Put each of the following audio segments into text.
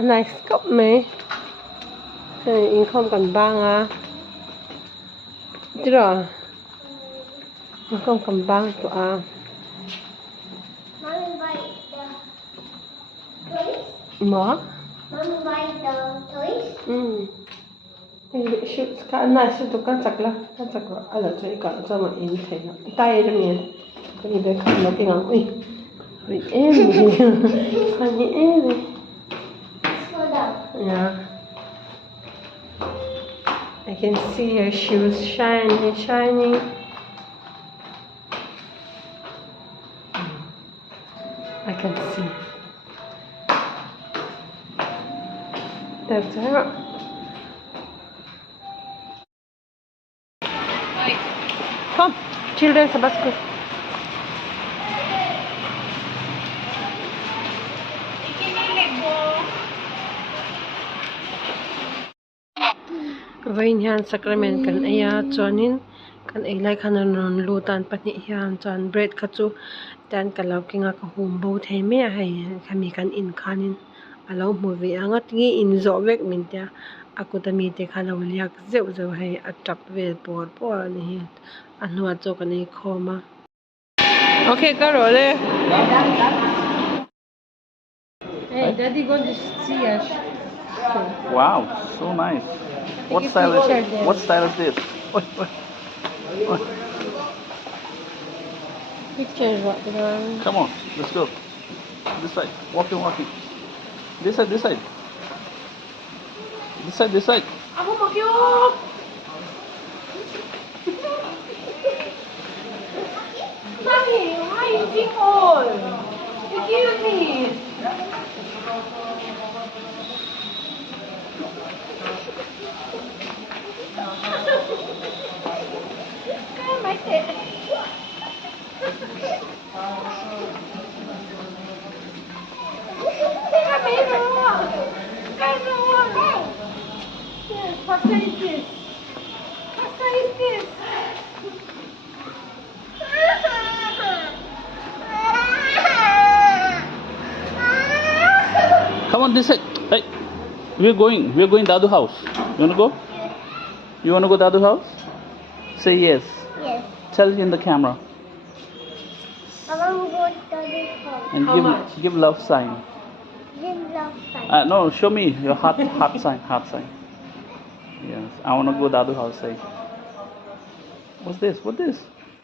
อันไหนก็ไม่อินคอมกันบ้างอ่ะจริงเหรออินคอมกันบ้างตัวอ่ะ Mommy buy the toys. หมอ Mommy buy the toys. Shoot ka na shoot kan sakla ala chai ka chama in thai na tai ram yen kani de kan na tinga ui ui kani Slow down. yeah I can see your shoes shiny I can see that's it. Come, children sa basket. Vain yan sacrament kan aya chonin kan ailai khanan lutan pani hian chan bread khachu tan kalau kinga ka humbo thei me hai khami kan in khanin alo movie angat ngi in zo vek min tia akutami te khalo liak zeu hai atap ve por ni hi anwa chokani khoma okay karole hey daddy going to see us. Wow, so nice. What style is this? Oi. Picture what Come on, let's go. This side. Walking. This side. This side. Ako magyok. Mommy, why you eating all? You kill me. Come my head. What size is this? Come on, this side. Hey, we're going Dadu house. You wanna go? You wanna go Dadu house? Say yes. Yes. Tell in the camera I want to go to the house. and How much? give love sign. Give love sign. No, show me your heart sign. Yes, I wanna go Dadu house. Say. What's this?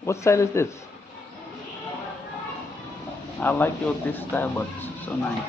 What style is this? I like your this style, but so nice.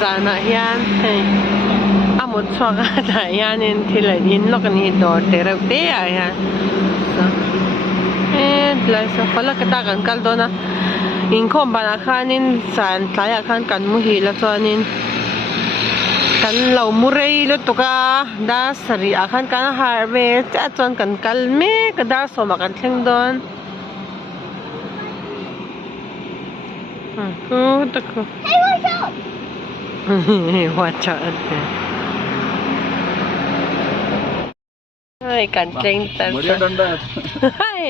Zan na yan amot swaka da yan in tiladin lo kan dor teraw te yan so and like so fala kata kan kaldona inkom bana khanin san tlaya khan kan mu hi la chuanin kan lo murei lo tuka da sari akhan kan harvest cha chon kan kalme ka da so ma kan thleng don takho Hey, watch out! watch out. Hi, canting बढ़िया डंडा है। Hi,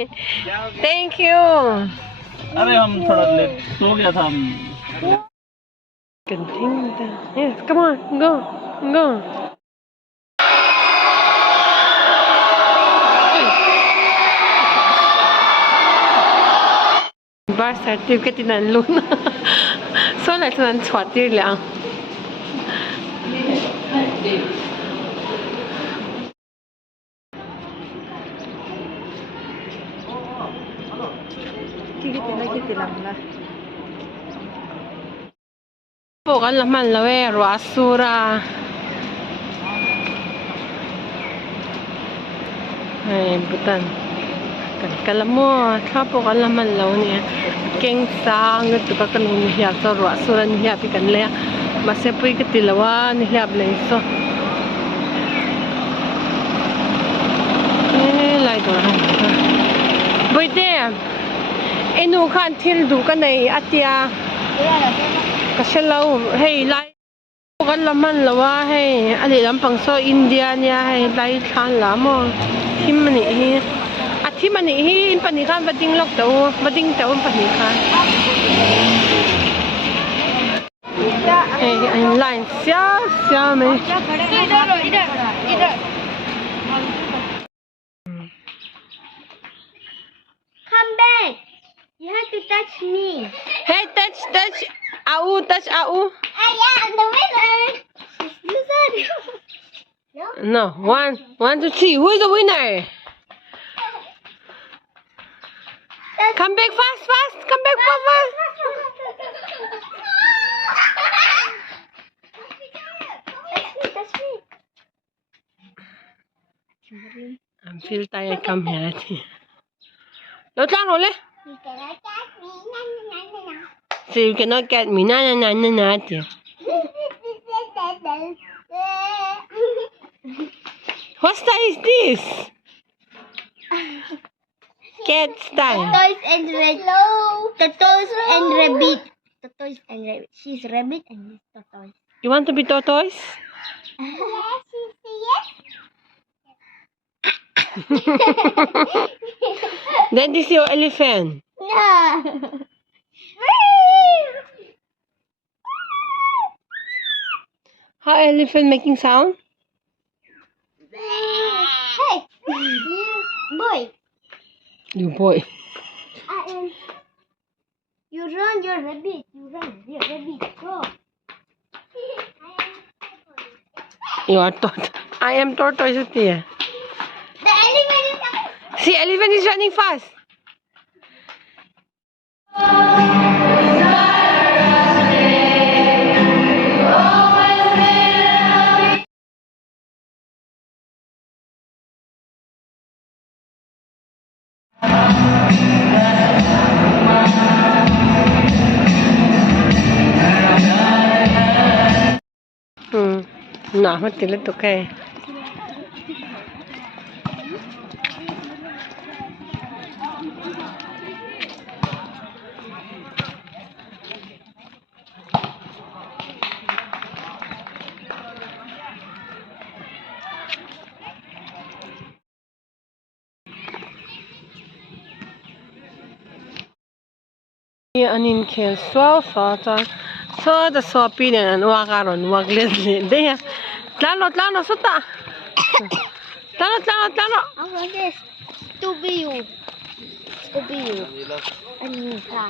thank you. अरे हम थोड़ा late सो गया था हम। Canting. Yes, come on, go. Birth certificate nan luna. So lại nan chọt đi lang. Kita lang la. Bukan laman lawe ruasura. Ay, Bhutan. กันกะละมัวถ้าปกละมันแล้วเนี่ยเก่งสางเงตุกกันหุ่นเหียบจะรัวสุรันเหียบกันเลยมาเสพกันติละว่านี่เหียบเลยซะไล่ตัวนั้นบ่ได้เอ็นูขันทิลดูกันในอัตยาก็เชลล์ให้ไล่กันละมันแล้วว่าให้อะไรลำพังโซอินเดียเนี่ยให้ไล่ทานละมั้งที่มันนี่อาทิตย์มันนี่ปนิการบัดดิ้งล็อกตัวบัดดิ้งตัวปนิการเอ้ยอันไลน์เสียไหมCome back. You have to touch me. Hey, touch, touch, I am the winner. You said. No, No. 1, 2, 3. Who is the winner? Come back fast. Come back fast. Touch me. I feel tired. Come here. Lột lan rồi. You cannot touch me. No. So you cannot get me. Na. What style is this? Cat style. Tortoise and rabbit. Tortoise and rabbit. Tortoise and rabbit. She's rabbit and he's tortoise. You want to be tortoise? Yes. Then this is your elephant. No. How elephant making sound? Hey, you boy. You boy. I am. You run, your rabbit. You run, your rabbit. Go. You are I am tortoise here. The elephant is coming. See, elephant is running fast. Nah, mati lah tu kai. Anin kel so the sopi dan wakaron waglet deh. Tlano suta. Tlano. I want this. Scooby-Doo. Anh ka.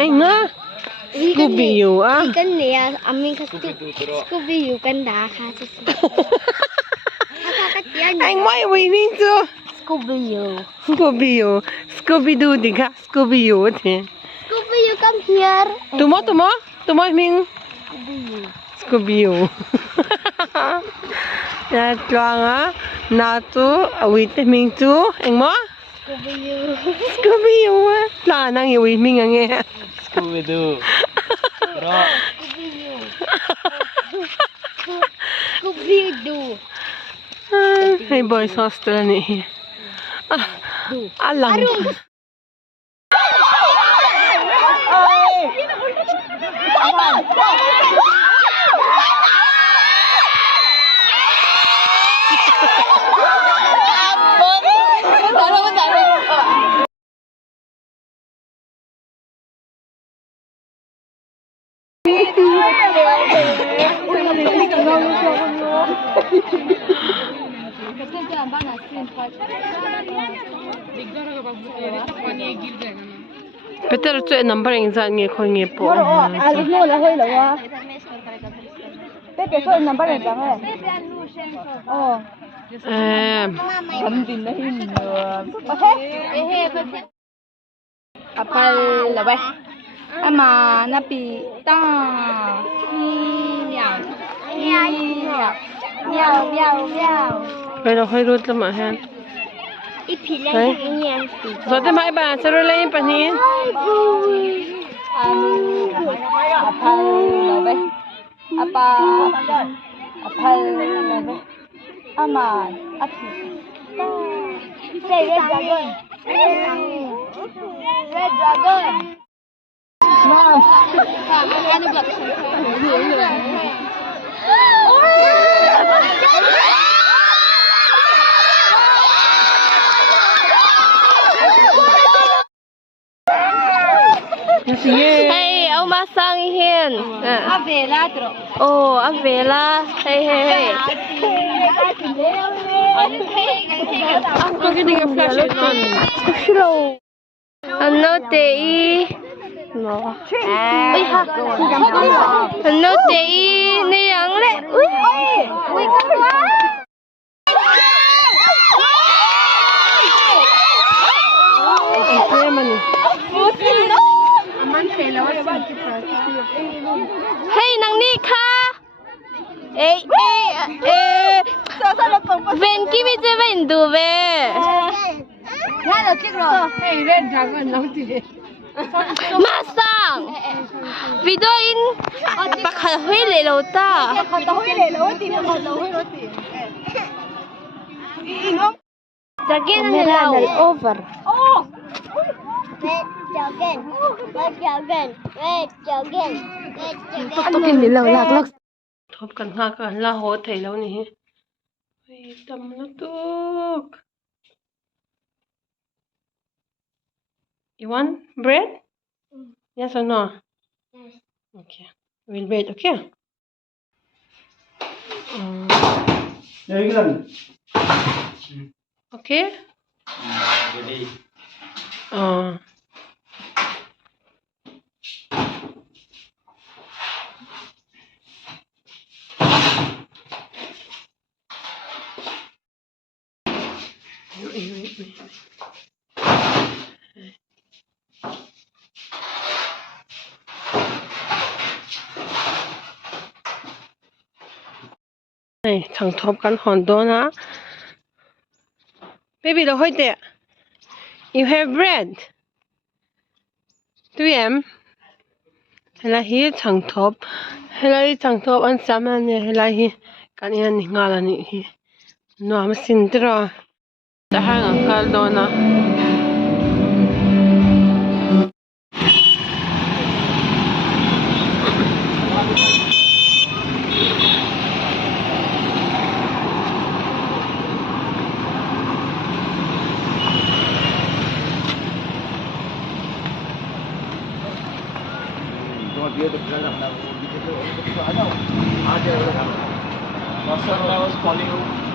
Ay nga. Scooby-Doo ah. Kan niya amin ka Scooby-Doo kan da ka sa. Ay may winning to. Scooby-Doo. Scooby-Doo di ka. Scooby-Doo te. Scooby-Doo, come here. Tumo ming Scooby-Doo. Ya tuanga natu awit ming tu eng mo Scooby-Doo la nang iwi ming ang Scooby-Doo. Bro. Scooby-Doo. Hey boys hostel ni. Alang. Better to number in that nge khoi nge po. Ali mo la hoy lawa. Pepe so number in jang hai. Oh. Bắn tin đấy nữa. Apal la ba. Ama na pi ta. Meow. Pero khoi rut lama han. Hey. So te mai ba sero lai panin. Apal labe. Apal labe. Ama api. Say red dragon. Red dragon. Mom. Hey, ông ba sang hiền. Avelatro. Oh, avela. Hey, hey, hey. I'm getting a flash on. Slow. Ano tei? No. Ui ha. Ano tei? Niyang le. Ui. Ui con quá. Hey, nang ni ka. Ven ki mi je ven du ve. Nha được chiếc rồi. Masang. Video in. Bakal hui le lo ta. Again ang over. Oh. Tukin nilaw laklak. Thop kan nga kan la ho thai lo ni. Wait, tam na tuk. You want bread? Yes or no? Yes. Okay. We'll wait, okay? Okay? Ready. Wait. Này, thằng Thốp cắn hòn đô na. Baby, đâu hỏi tệ. You have bread. Tụi em. Hay là hi thằng Thốp. Hay là thằng Thốp ăn xăm anh nè. Hay là hi. Cái này anh ngala nè hi. Nó mà xin ra. Đã hàng ăn cà đô na. Dia berjalan dah. Dia tu ada. Ada. Pasal I was calling you.